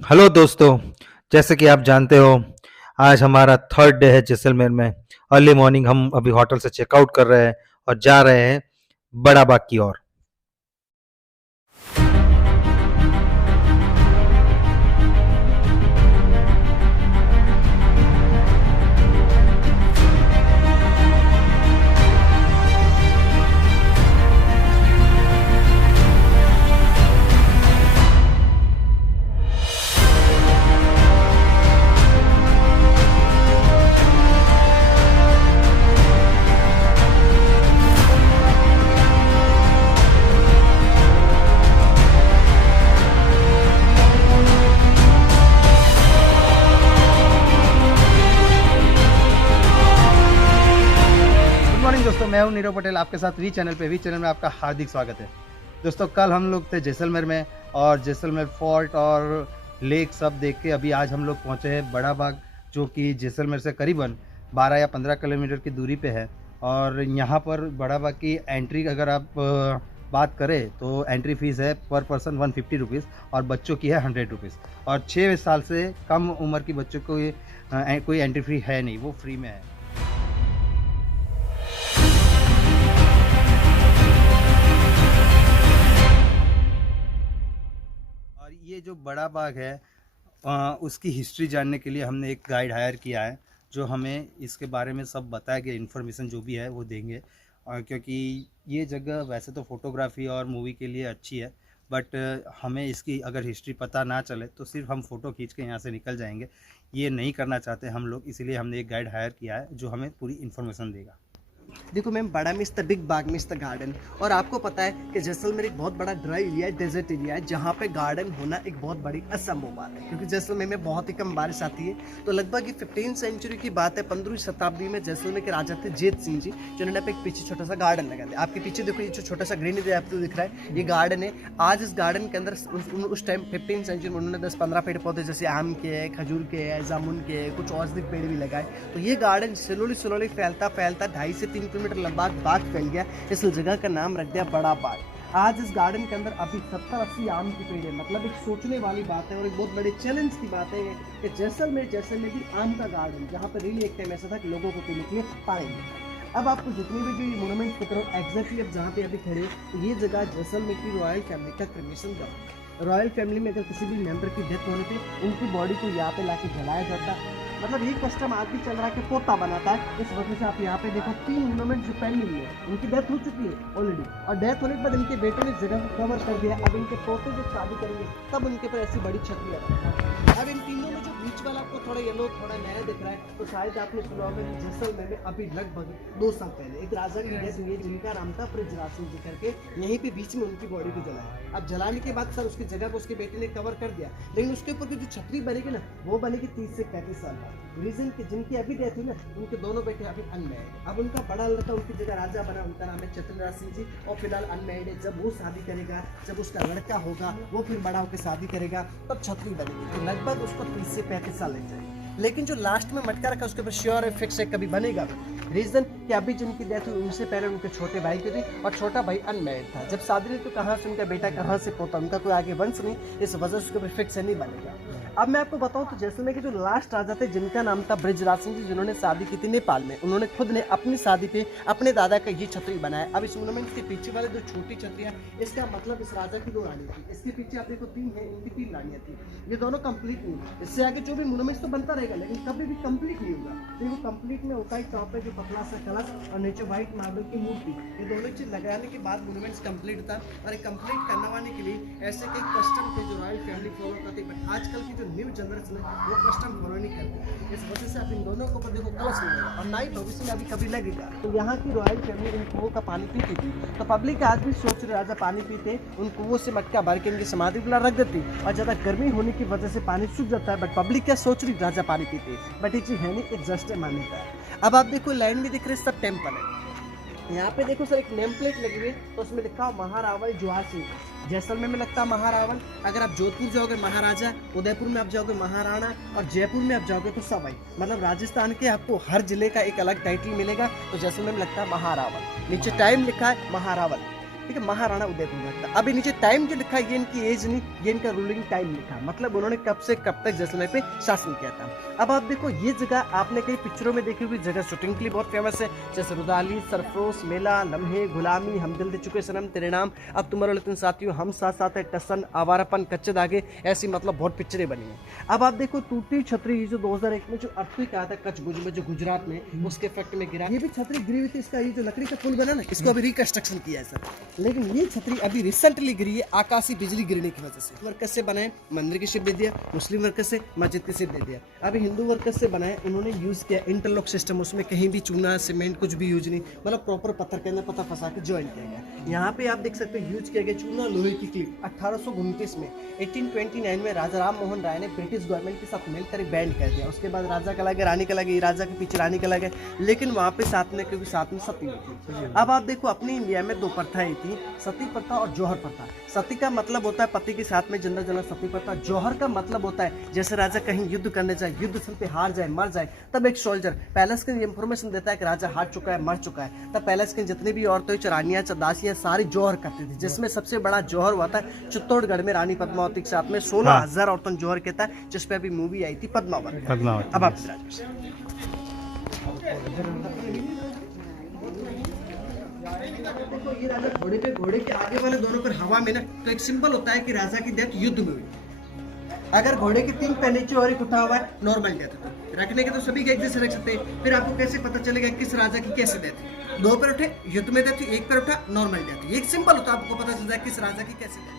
Hello दोस्तों। जैसे कि आप जानते हो, आज हमारा थर्ड डे है जैसलमेर में। अर्ली मॉर्निंग हम अभी होटल से चेकआउट कर रहे हैं और जा रहे हैं बड़ा बाग की ओर। गुड मॉर्निंग दोस्तों, मैं हूं नीरव पटेल, आपके साथ वी चैनल में आपका हार्दिक स्वागत है। दोस्तों, कल हम लोग थे जैसलमेर में और जैसलमेर फोर्ट और लेक सब देख के अभी आज हम लोग पहुंचे हैं बड़ा बाग, जो कि जैसलमेर से करीबन 12 या 15 किलोमीटर की दूरी पे है। और यहाँ पर बड़ा बाग की एंट्री अगर आप बात करें तो एंट्री फ़ीस है पर पर्सन 150 रुपीज़ और बच्चों की है 100 रुपीज़। और 6 साल से कम उम्र की बच्चों को कोई एंट्री फ़ी है नहीं, वो फ्री में है। और ये जो बड़ा बाग है उसकी हिस्ट्री जानने के लिए हमने एक गाइड हायर किया है, जो हमें इसके बारे में सब बताएगा, इन्फॉर्मेशन जो भी है वो देंगे। और क्योंकि ये जगह वैसे तो फोटोग्राफी और मूवी के लिए अच्छी है, बट हमें इसकी अगर हिस्ट्री पता ना चले तो सिर्फ हम फ़ोटो खींच के यहाँ से निकल जाएंगे। ये नहीं करना चाहते हम लोग, इसीलिए हमने एक गाइड हायर किया है जो हमें पूरी इन्फॉर्मेशन देगा। देखो मैम, बड़ा miss the big Bagh miss the garden. और आपको पता है कि जैसलमेर एक बहुत बड़ा ड्राई एरिया है, डेजर्ट एरिया है, जहाँ पे गार्डन होना एक बहुत बड़ी असंभव बात है, क्योंकि जैसलमेर में बहुत ही कम बारिश आती है। तो लगभग 15वीं सेंचुरी की बात है, 15वीं शताब्दी में जैसलमेर के राजा थे जेत सिंह जी, जिन्होंने पे एक पीछे छोटा सा गार्डन लगा दिया। आपके पीछे देखो, ये जो छोटा सा ग्रीन एरिया आपको दिख रहा है, ये गार्डन है। आज इस गार्डन के अंदर उस टाइम 15वीं सेंचुरी में उन्होंने 10-15 पेड़ पौधे जैसे आम के, खजूर के, जामुन के, कुछ औषधि पेड़ भी लगाए। तो ये गार्डन स्लोली फैलता फैलता 2.5 से 3 किलोमीटर लंबा बाग फैल गया। इस जगह का नाम रख दिया बड़ा बाग। आज इस गार्डन के अंदर अभी 70-80 आम के पेड़ है। मतलब एक सोचने वाली बात है और एक बहुत बड़े चैलेंज की बात है कि जैसलमेर भी आम का गार्डन, जहाँ पर रियली एक टाइम ऐसा था कि लोगों को पीने के लिए पानी नहीं था। अब आपको जितनी भी जो मोनूमेंट्स दिख रहे हो एग्जैक्टली अब जहाँ पे अभी खड़े हो, तो ये जगह जैसलमेर की रॉयल फैमिली का क्रिमेशन ग्राउंड। रॉयल फैमिली में अगर किसी भी मेंबर की डेथ होने पे उनकी बॉडी को यहाँ पे लाके जलाया जाता। मतलब ये कस्टम आज भी चल रहा है कि पोता बनाता है। इस वजह से आप यहाँ पे देखो 3 मोनूमेंट जो पेंडिंग है, उनकी डेथ हो चुकी है ऑलरेडी, और डेथ होने के बाद इनके बेटे ने इस जगह को कवर कर दिया। अब इनके पोते जब शादी करेंगे तब उनके पर ऐसी बड़ी छतरी लगेगी। अब इन तीनों में जो बीच वाला आपको थोड़ा येलो थोड़ा नया दिख रहा है, तो शायद आपने सुना होगा कि जैसलमेर में अभी लगभग 2 साल पहले एक राजा की डेथ हुई है, जिनका नाम था पृथ्वीराज सिंह जी करके। यहीं पे बीच में उनकी बॉडी को जलाया। अब जलाने के बाद सर उसकी जगह को उसके बेटे ने कवर कर दिया, लेकिन उसके ऊपर की जो छतरी बनेगी ना, वो बनेगी 30 से 35 साल बाद। रीजन कि जिनकी अभी डेथ हुई ना, उनके दोनों बेटे अभी अनमैरिड। अब उनका बड़ा लड़का उनकी जगह राजा बना, उनका नाम है चतुरराज सिंह जी, और फिलहाल अनमैरिड है। जब वो शादी करेगा, जब उसका लड़का होगा, वो फिर बड़ा होकर शादी करेगा, तब छतरी बनेगी। तो लगभग उसको 30 से 35 साल लग जाएंगे। लेकिन जो लास्ट में मटका रखा उसके ऊपर श्योर है, फिक्स है, कभी बनेगा। रीजन कि अभी जिनकी डेथ हुई उनसे पहले उनके छोटे भाई की थी, और छोटा भाई अनमैरिड था। जब शादी हुई तो कहाँ से उनका बेटा, कहाँ से पोता, उनका कोई आगे वंश नहीं, इस वजह से उसके ऊपर फिक्स है, नहीं बनेगा। अब मैं आपको बताऊं तो जैसलमेर के जो लास्ट राजा थे, जिनका नाम था बृजराज सिंह जी, जिन्होंने शादी की थी नेपाल में, उन्होंने खुद ने अपनी शादी पे अपने दादा का ये छतरी बनाया। अब इस मोनूमेंट के पीछे वाले जो छोटी छतरियाँ, इसका मतलब इस राजा की 2 रानी थी। इसके पीछे आप देखो 3 है, इनकी 3 रानियाँ थी। ये दोनों कंप्लीट नहीं, इससे आगे जो भी मोनूमेंट्स तो बनता रहेगा, लेकिन कभी भी कंप्लीट नहीं होगा। देखो कंप्लीट में होता है टॉप पे जो पतला सा कलश और नीचे व्हाइट मार्बल की मूर्ति, ये दोनों चीज लगाने के बाद मोनूमेंट्स कंप्लीट था। और ये कंप्लीट करवाने के लिए ऐसे कई कस्टम थे जो रॉयल फैमिली फॉलो करती, बट आजकल की जो न्यू जनरेशन है वो कस्टम फॉलो नहीं करती। इस वजह से आप इन दोनों को देखो कलश नहीं लगा, और ना ही भविष्य में अभी कभी लगेगा। तो यहाँ की रॉयल फैमिली इन कुओं का पानी पीती थी, तो पब्लिक आज भी सोच रहे राजा पानी पीते, उन कुओं से मटका भर के इनकी समाधि बुला रख देती, और ज़्यादा गर्मी होने की वजह से पानी सूख जाता है। बट पब्लिक क्या सोच रही, राजा पानी पीते, बट ये चीज़ है नहीं, एक जस्ट मान्यता है। अब आप देखो लाइन में दिख रहे सब टेम्पल है। यहाँ पे देखो सर एक नेम प्लेट लगी हुई है, तो उसमें लिखा हो महारावल जवाहर सिंह। जैसलमेर में लगता है महारावल। अगर आप जोधपुर जाओगे महाराजा, उदयपुर में आप जाओगे महाराणा, और जयपुर में आप जाओगे तो सवाई। मतलब राजस्थान के आपको हर जिले का एक अलग टाइटल मिलेगा। तो जैसलमेर में लगता है महारावल, नीचे टाइम लिखा है महारावल। ठीक है, महाराणा उदयपुर लगता। अभी नीचे टाइम जो लिखा है ये इनकी एज नहीं, ये इनका रूलिंग टाइम लिखा, मतलब उन्होंने कब से कब तक जैसलमेर पे शासन किया था। अब आप देखो ये जगह आपने कई पिक्चरों में देखी हुई जगह शूटिंग के लिए बहुत फेमस है, जैसे रुदाली, सरफरोश, मेला, लम्हे, गुलामी, हम दिल दे चुके सनम, तेरे नाम, अब तुम्हारे लेकिन साथियों, हम साथ साथ है, टसन, आवारापन, कच्चे धागे, ऐसी मतलब बहुत पिक्चरें बनी हैं। अब आप देखो टूटी छतरी, ये जो 2001 में जो अर्थक्वेक आया था कच्छ भुज में, जो गुजरात में, उसके इफेक्ट में गिरा, ये भी छतरी गिरी हुई थी। इसका ये जो लकड़ी का पुल बना ना, इसको अभी रिकंस्ट्रक्शन किया है सर, लेकिन ये छतरी अभी रिसेंटली गिरी है आकाशीय बिजली गिरने की वजह से। वर्कर्स से बनाए मंदिर की शेप दे दिया, मुस्लिम वर्कर्स से मस्जिद की शेप दे दिया। अभी हिंदू वर्कर्स से बनाए, उन्होंने यूज किया इंटरलॉक सिस्टम, उसमें कहीं भी चूना सीमेंट कुछ भी यूज नहीं, मतलब प्रॉपर पत्थर के अंदर पत्थर फंसा के ज्वाइन किया गया। यहाँ पे आप देख सकते हो यूज किया गया चूना लोहे की क्लिप। 1829 में 1829 में राजा राम मोहन राय ने ब्रिटिश गवर्नमेंट के साथ मिलकर एक बैंड कर दिया। उसके बाद राजा का लगे, रानी का लगे, राजा के पीछे रानी का लगे, लेकिन वहाँ पे साथ में क्योंकि साथ में सती थी। अब आप देखो अपने इंडिया में दो प्रथाएं थी, सती प्रथा और जौहर प्रथा। सती का मतलब होता है पति के साथ में जिंदा जला सती प्रथा। जौहर का मतलब होता है जैसे राजा कहीं युद्ध करने जाए, युद्ध स्थल पे हार जाए, मर जाए, तब एक सोल्जर पैलेस के इंफॉर्मेशन देता है कि राजा हार चुका है, मर चुका है, तब पैलेस के जितनी भी औरतें, चरानियां, चदासियां, सारी जौहर करती थी, जिसमें सबसे बड़ा जौहर हुआ था चित्तौड़गढ़ में रानी पद्मावती के साथ में 16,000 औरतों ने जौहर किया था, जिसपे अभी मूवी आई थी पद्मावत। अब आप देखो ये राजा घोड़े पे, घोड़े के आगे वाले दोनों पर हवा में ना, तो एक सिंबल होता है कि राजा की डेथ युद्ध में हुई। अगर घोड़े की 3 पैर नीचे और एक उठा हुआ है, नॉर्मल डेथ है। रखने के तो सभी के एक जैसे रख सकते हैं, फिर आपको कैसे पता चलेगा किस राजा की कैसे डेथ है? 2 पैर उठे युद्ध में डेथ, 1 पैर उठा नॉर्मल डेथ। एक सिंबल होता है, आपको पता चलता है किस राजा की कैसे डेथ।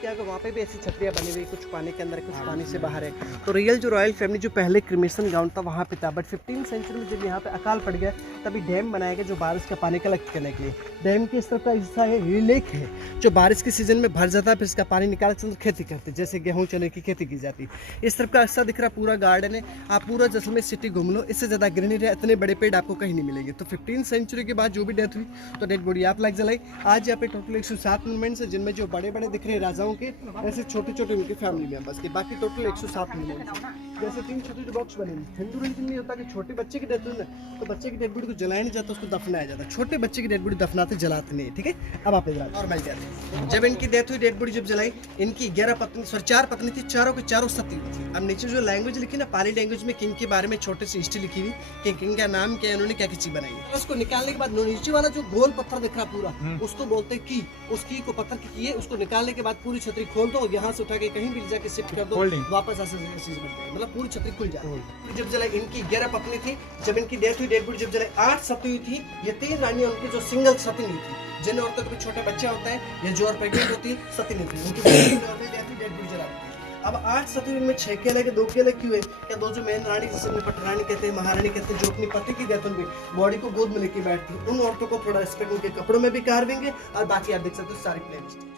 क्या वहाँ पे भी ऐसी छतरियाँ बनी हुई, कुछ पानी के अंदर कुछ पानी से बाहर है। तो रियल जो रॉयल फैमिली जो पहले क्रिमेशन ग्राउंड था वहाँ पे था, बट 15 सेंचुरी में जब यहाँ पे अकाल पड़ गया तभी डैम बनाया गया जो बारिश का पानी कलेक्ट करने के लिए। डैम के इस तरफ का हिस्सा है ये लेक है जो बारिश के सीजन में भर जाता है, फिर इसका पानी निकाल के खेती करते, जैसे गेहूँ चने की खेती की जाती है। इस तरफ का हिस्सा दिख रहा पूरा गार्डन है। आप पूरा जैसलमेर सिटी घूम लो, इससे ज़्यादा ग्रीनरी है, इतने बड़े पेड़ आपको कहीं नहीं मिलेंगे। तो 15 सेंचुरी के बाद जो भी डेथ हुई तो डेड बॉडी आप लाइक जलाई। आज यहाँ पे टोटल 107 मूवमेंट्स है, जिनमें जो बड़े बड़े दिख रहे हैं राजाओं के, ऐसे छोटे छोटे उनके फैमिली मेंबर्स के, बाकी टोटल 107 मूवमेंट्स। जैसे 3 छोटे बॉक्स बने। हिंदू रिलीजन में होता है कि छोटे बच्चे की डेथ हुई ना तो बच्चे की डेड बॉडी को जलाया नहीं जाता, उसको दफनाया जाता। छोटे बच्चे की डेड बॉडी दफनाते जलाते नहीं, ठीक है। अब आप इधर नॉर्मल जाते। जब इनकी डेथ हुई, डेड बॉडी जब जलाई, इनकी 11 पत्नी, सॉरी 4 पत्नी थी, चारों की चारों सती हुई थी। अब नीचे जो लैंग्वेज लिखी ना पाली लैंग्वेज में किंग के बारे में छोटे से हिस्ट्री लिखी हुई कि किंग का नाम क्या है, उन्होंने क्या चीज बनाई है। उसको निकालने के बाद नीचे वाला जो गोल पत्थर दिख रहा पूरा, उसको बोलते हैं की। उस की को पत्थर की है, उसको निकालने के बाद पूरी छतरी खोल दो, यहाँ से उठा के कहीं भी जाके शिफ्ट कर दो, वापस ऐसे चीज बनती है, मतलब पूरी छतरी खुल जाती है। जब जलाई इनकी 11 पत्नी थी, जब इनकी डेथ हुई डेड बॉडी जब जलाई 8 सती हुई थी। ये 3 रानियां उनकी जो सिंगल सती नहीं थी, जिन औरतों को छोटा बच्चा होता है या जो और प्रेग्नेंट होती है सती नहीं थी, उनकी नॉर्मल डेथ हुई, डेड बॉडी जलाती थी। अब 8 सती में 6 के लगे 2 के लगे क्यों है? क्या 2 जो मेन रानी जिसे पटरानी कहते हैं, महारानी कहते हैं, जो अपनी पति की डेथ हुई बॉडी को गोद में लेके बैठती है, उन औरतों को थोड़ा रिस्पेक्ट उनके कपड़ों में भी कार्विंग है, और बाकी आप देख सकते हो सारी प्लेलिस्ट।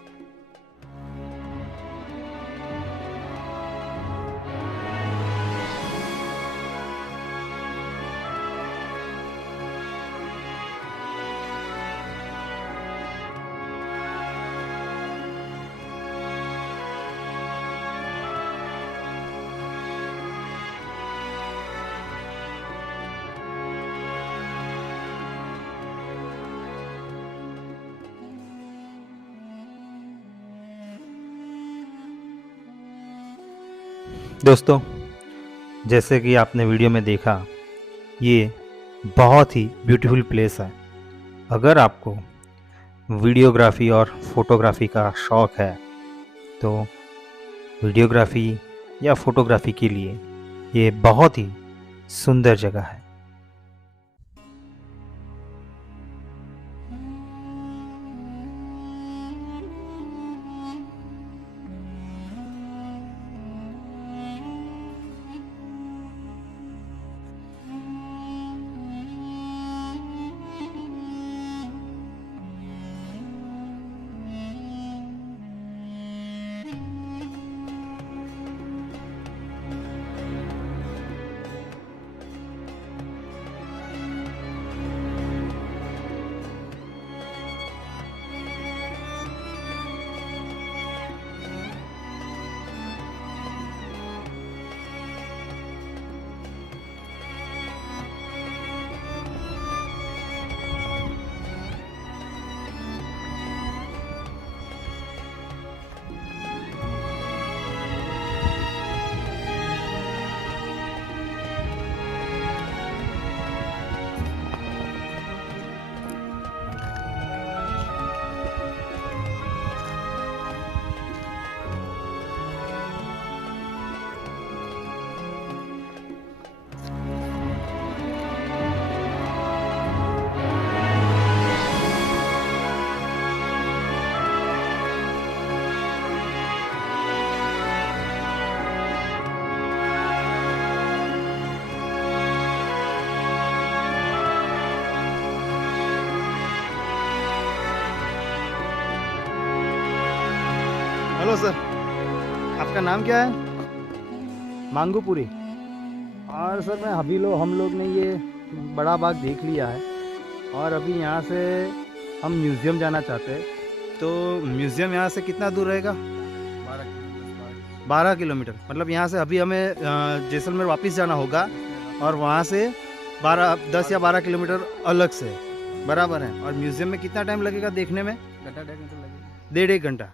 दोस्तों, जैसे कि आपने वीडियो में देखा, ये बहुत ही ब्यूटीफुल प्लेस है। अगर आपको वीडियोग्राफी और फोटोग्राफी का शौक़ है तो वीडियोग्राफी या फोटोग्राफी के लिए ये बहुत ही सुंदर जगह है। हेलो सर, आपका नाम क्या है? मांगूपुरी। और सर मैं हम लोग ने ये बड़ा बाग देख लिया है और अभी यहाँ से हम म्यूज़ियम जाना चाहते हैं। तो म्यूज़ियम यहाँ से कितना दूर रहेगा? 12 किलोमीटर। मतलब यहाँ से अभी हमें जैसलमेर वापस जाना होगा और वहाँ से 10 या 12 किलोमीटर अलग से, बराबर है। और म्यूज़ियम में कितना टाइम लगेगा देखने में? 1.5 घंटा।